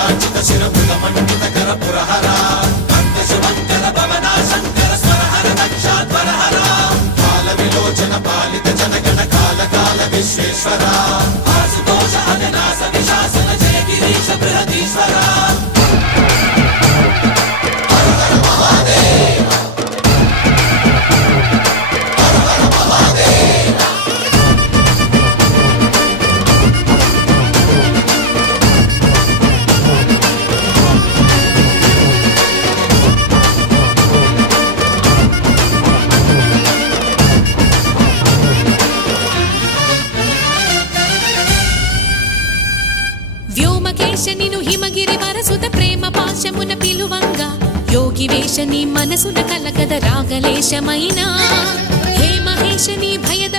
కాచిత శిరముల మండిత కర పురహర కంద శుభంకర భవనా శంకర స్వరహర దక్షాధ్వరహర కాల విలోచన పాలిత జనగణ కాల కాల విశ్వేశ్వర ఆశుతోష అవినాశ విశాసన జయ గిరీశ బృహదీశ్వర వ్యోమకేశనిను హిమగిరి వరసుత ప్రేమ పాశమున పిలువంగా యోగి వేషని మనసున కలకద రాగలేశమైనా హే మహేశని భయద